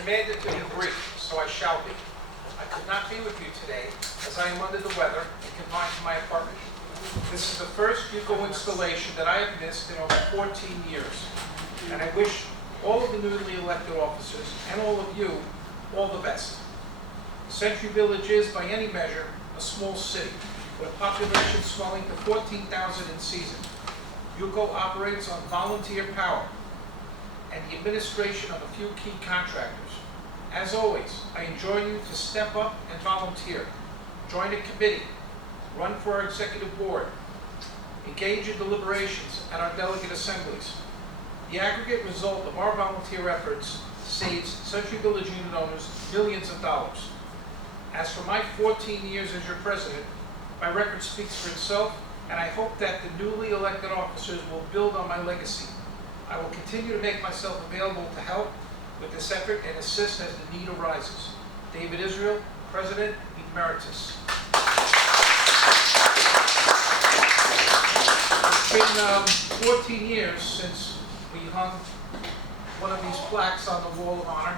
commanded to be brief, so I shall be. I could not be with you today, as I am under the weather and confined to my apartment. This is the first UCO installation that I have missed in over 14 years, and I wish all of the newly elected officers and all of you all the best. Century Village is, by any measure, a small city, with a population swelling to 14,000 in season. UCO operates on volunteer power and the administration of a few key contractors. As always, I enjoin you to step up and volunteer, join a committee, run for our executive board, engage in deliberations at our delegate assemblies. The aggregate result of our volunteer efforts saves Century Village unit owners millions of dollars. As for my 14 years as your president, my record speaks for itself, and I hope that the newly elected officers will build on my legacy. I will continue to make myself available to help with this effort and assist as the need arises. David Israel, President Emeritus. It's been 14 years since we hung one of these plaques on the Wall of Honor.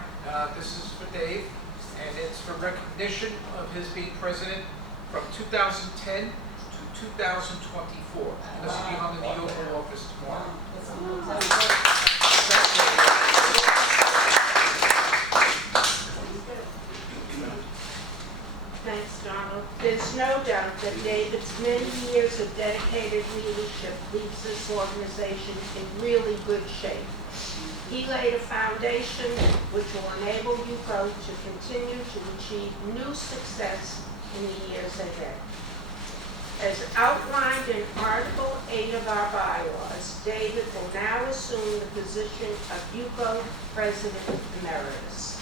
This is for Dave, and it's for recognition of his being president from 2010 to 2024. And this will be hung in the UCO office tomorrow. Thanks, Donald. There's no doubt that David's many years of dedicated leadership leaves this organization in really good shape. He laid a foundation which will enable UCO to continue to achieve new success in the years ahead. As outlined in Article 8 of our bylaws, David will now assume the position of UCO President Emeritus.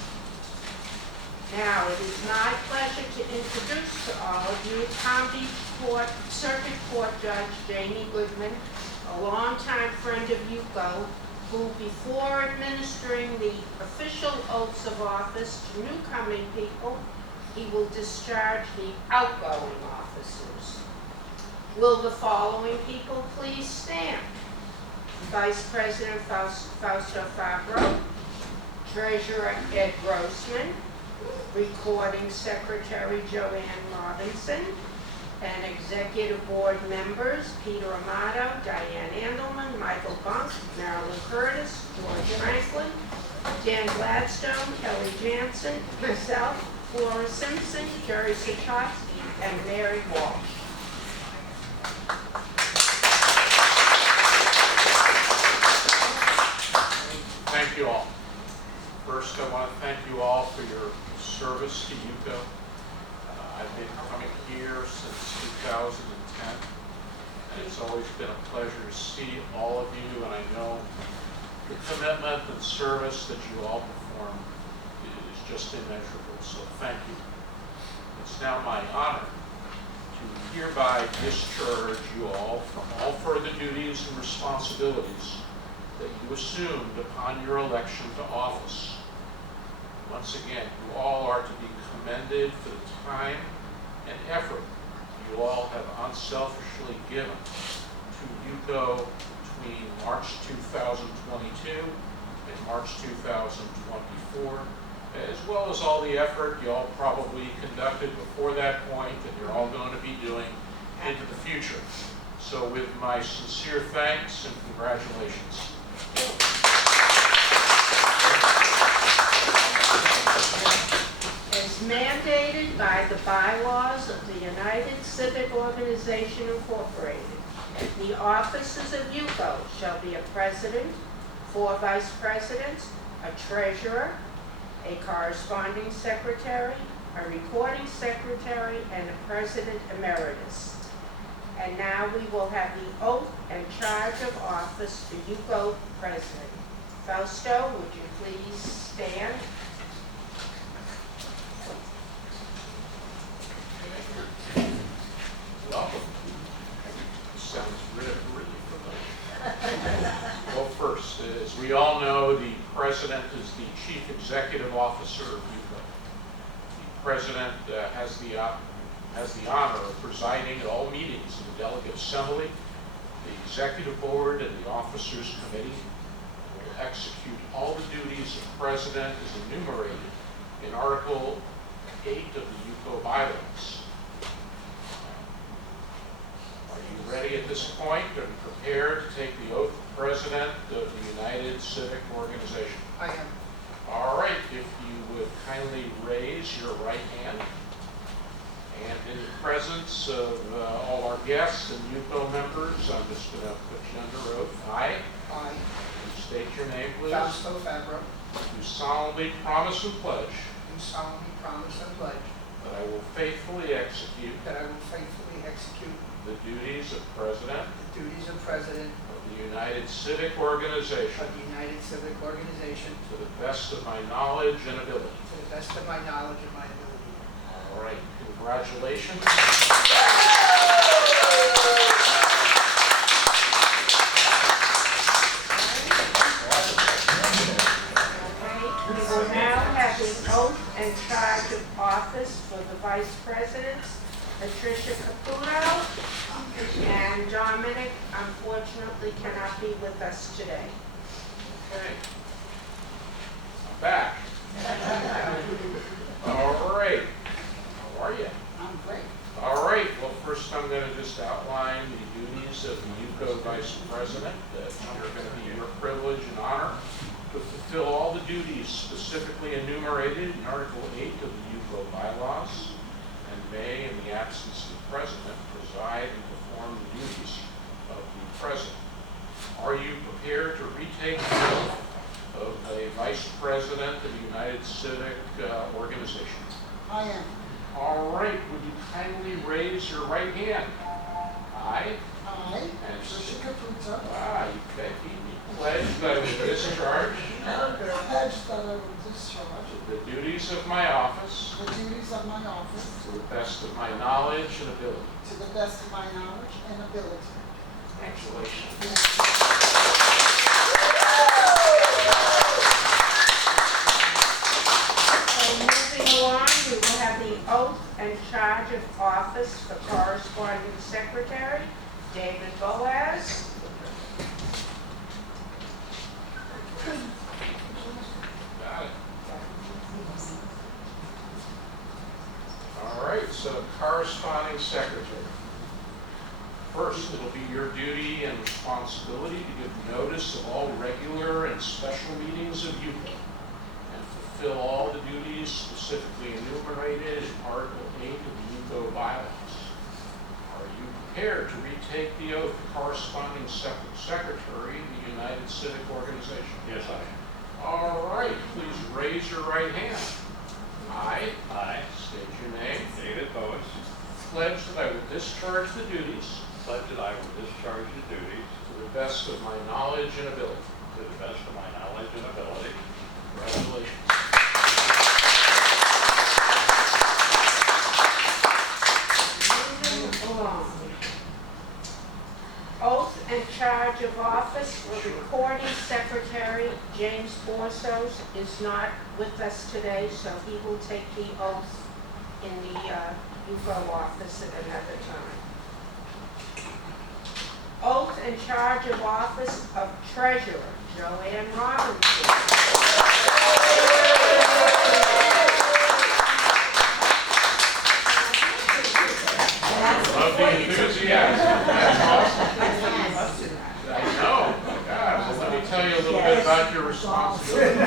Now, it is my pleasure to introduce to all of you Palm Beach Circuit Court Judge Jamie Goodman, a longtime friend of UCO, who, before administering the official oaths of office to newcoming people, he will discharge the outgoing officers. Will the following people please stand? Vice President Fausto Fabro, Treasurer Ed Grossman, Recording Secretary Joanne Robinson, and Executive Board members Peter Amato, Diane Andelman, Michael Bunk, Marilyn Curtis, George Franklin, Dan Gladstone, Kelly Jansen, myself, Flora Simpson, Jerry Sachotsky, and Mary Walsh. Thank you all. First, I want to thank you all for your service to UCO. I've been coming here since 2010, and it's always been a pleasure to see all of you, and I know the commitment and service that you all perform is just immeasurable, so thank you. It's now my honor to hereby discharge you all from all further duties and responsibilities that you assumed upon your election to office. Once again, you all are to be commended for the time and effort you all have unselfishly given to UCO between March 2022 and March 2024, as well as all the effort you all probably conducted before that point and you're all going to be doing into the future. So with my sincere thanks and congratulations. As mandated by the bylaws of the United Civic Organization Incorporated, the officers of UCO shall be a president, 4 vice presidents, a treasurer, a corresponding secretary, a recording secretary, and a president emeritus. And now we will have the oath and charge of office for UCO president. Fausto, would you please stand? Welcome. Sounds really familiar. Well, first, as we all know, the President is the Chief Executive Officer of UCO. The President has the honor of presiding at all meetings of the Delegate Assembly, the Executive Board, and the Officers Committee, and will execute all the duties of President as enumerated in Article 8 of the UCO bylaws. Are you ready at this point and prepared to take the oath of President of the United Civic Organization? I am. All right, if you would kindly raise your right hand. And in the presence of all our guests and UCO members, I'm just going to put you under oath. I state your name, please. Fausto Fabro, Do solemnly promise and pledge do solemnly promise and pledge that I will faithfully execute that I will faithfully execute the duties of President the duties of President of the United Civic Organization of the United Civic Organization to the best of my knowledge and ability. to the best of my knowledge and my ability. All right, congratulations. We will now have the oath and charge of office for the Vice Presidents, Patricia Caputo, and Dominic unfortunately cannot be with us today. Okay. I'm back. All right. How are you? I'm great. All right. Well, first I'm going to just outline the duties of the UCO Vice President that are going to be your privilege and honor to fulfill all the duties specifically enumerated in Article 8 of the UCO bylaws, and may, in the absence of the President, preside and perform the duties of the President. Are you prepared to retake the oath of a Vice President of the United Civic Organization? I am. All right, would you kindly raise your right hand? I, I, and Patricia Caputo, you bet you pledge that I will discharge pledge that I will discharge the duties of my office the duties of my office to the best of my knowledge and ability. to the best of my knowledge and ability. Congratulations. So moving along, we will have the oath and charge of office for Corresponding Secretary, David Boaz. Got it. All right, so corresponding secretary. First, it'll be your duty and responsibility to give notice of all regular and special meetings of UCO and fulfill all the duties specifically enumerated in Article 8 of the UCO bylaws. Are you prepared to retake the oath of corresponding secretary of the United Civic Organization? Yes, I am. All right, please raise your right hand. I state your name. David Boas, Pledge that I will discharge the duties pledge that I will discharge the duties to the best of my knowledge and ability. to the best of my knowledge and ability. Congratulations. Moving along. Oath and charge of office for Recording Secretary James Borsos is not with us today, so he will take the oath in the UCO office at another time. Oath and charge of office of Treasurer Joanne Robinson. Love the enthusiasm. That's awesome. I know. My God. Well, let me tell you a little bit about your responsibility.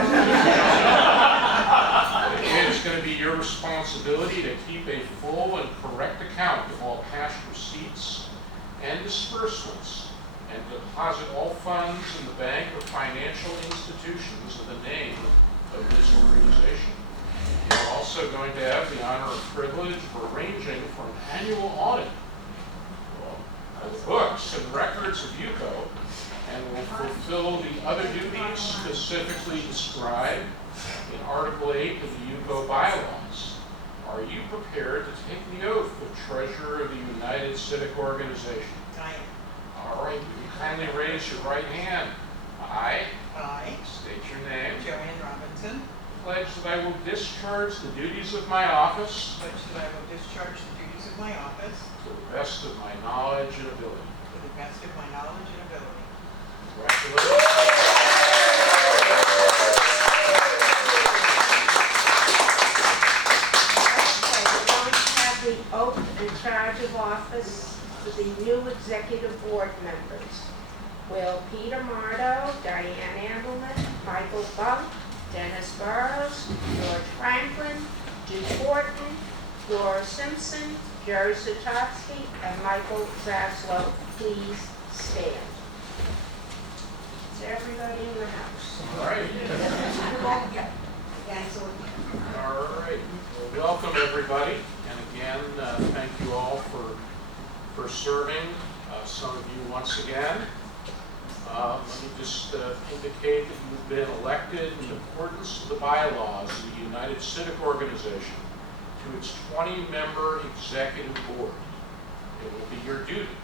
It is going to be your responsibility to keep a full and correct account of all cash receipts and disbursements, and deposit all funds in the bank or financial institutions in the name of this organization. You're also going to have the honor and privilege of arranging for an annual audit of the books and records of UCO, and will fulfill the other duties specifically described in Article 8 of the UCO bylaws. Are you prepared to take the oath of Treasurer of the United Civic Organization? I am. All right, will you kindly raise your right hand? I I, state your name. Joanne Robinson, Pledge that I will discharge the duties of my office pledge that I will discharge the duties of my office to the best of my knowledge and ability. to the best of my knowledge and ability. Congratulations. office for the new executive board members. Will Peter Mardo, Diane Ambleman, Michael Bunk, Dennis Burrows, George Franklin, Duke Horton, Laura Simpson, Jerry Sotowski, and Michael Zaslow please stand? Is everybody in the house? All right. All right. Well, welcome everybody, and again, thank you all for serving. Some of you once again. Let me just indicate that you've been elected in accordance with the bylaws of the United Civic Organization to its 20-member executive board. It will be your duty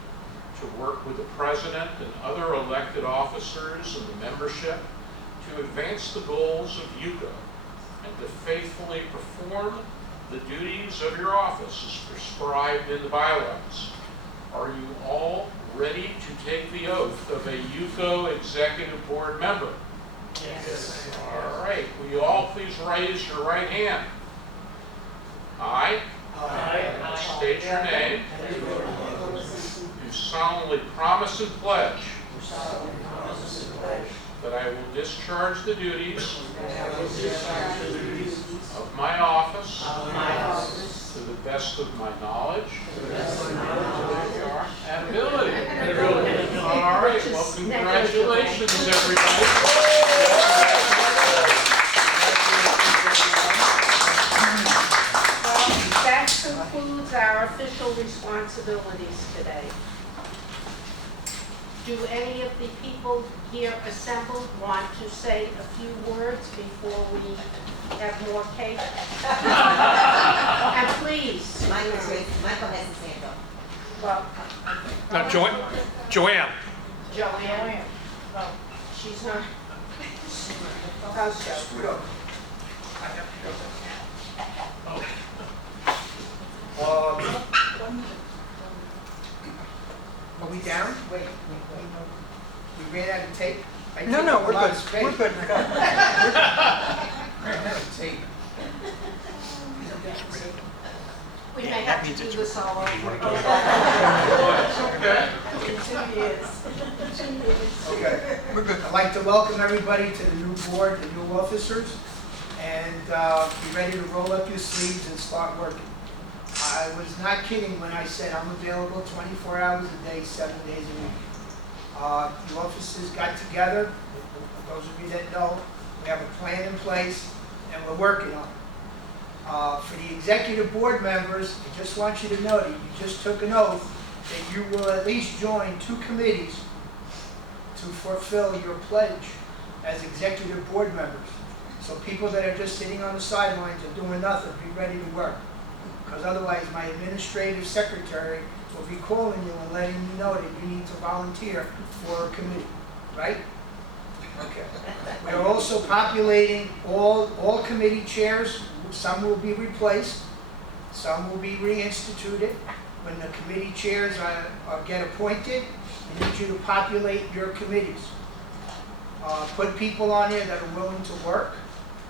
to work with the president and other elected officers and the membership to advance the goals of UCO and to faithfully perform the duties of your office as prescribed in the bylaws. Are you all ready to take the oath of a UCO executive board member? Yes. All right. Will you all please raise your right hand? I state your name. Do solemnly promise and pledge that I will discharge the duties of my office to the best of my knowledge and ability. All right, well, congratulations, everybody. Well, that concludes our official responsibilities today. Do any of the people here assembled want to say a few words before we have more cake? And please. Michael has his hand up. Well, Joanne. Joanne. Oh, she's not. How's Joe? Are we down? Wait. We ran out of tape? I No, took no, up a we're lot good. of space. We're good. Ran out of tape. We may have to do this all over again. Okay. We're good. I'd like to welcome everybody to the new board, the new officers, and be ready to roll up your sleeves and start working. I was not kidding when I said I'm available 24 hours a day, 7 days a week. The officers got together. For those of you that know, we have a plan in place, and we're working on it. For the executive board members, I just want you to know that you just took an oath that you will at least join 2 committees to fulfill your pledge as executive board members. So people that are just sitting on the sidelines and doing nothing, be ready to work. Because otherwise my administrative secretary will be calling you and letting you know that you need to volunteer for a committee, right? Okay. We are also populating all committee chairs. Some will be replaced, some will be reinstituted. When the committee chairs get appointed, I need you to populate your committees. Put people on there that are willing to work,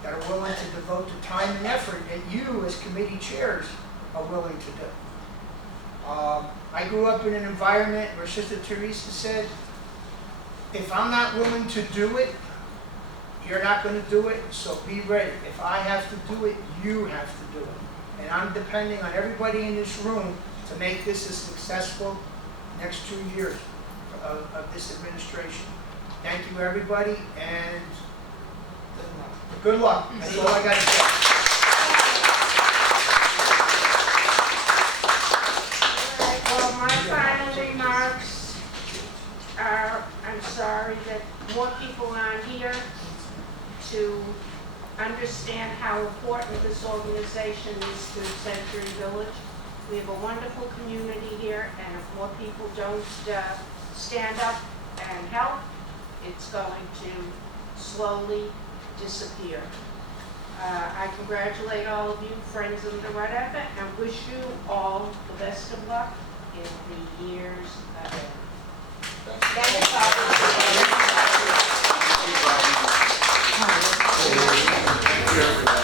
that are willing to devote the time and effort that you as committee chairs are willing to do. I grew up in an environment where Sister Teresa said, if I'm not willing to do it, you're not going to do it, so be ready. If I have to do it, you have to do it. And I'm depending on everybody in this room to make this a successful next 2 years of this administration. Thank you, everybody, and good luck. That's all I got to say. Well, my final remarks are, I'm sorry that more people aren't here to understand how important this organization is to Century Village. We have a wonderful community here, and if more people don't stand up and help, it's going to slowly disappear. I congratulate all of you, friends of the whatever, and wish you all the best of luck in the years ahead. Thank you, everybody.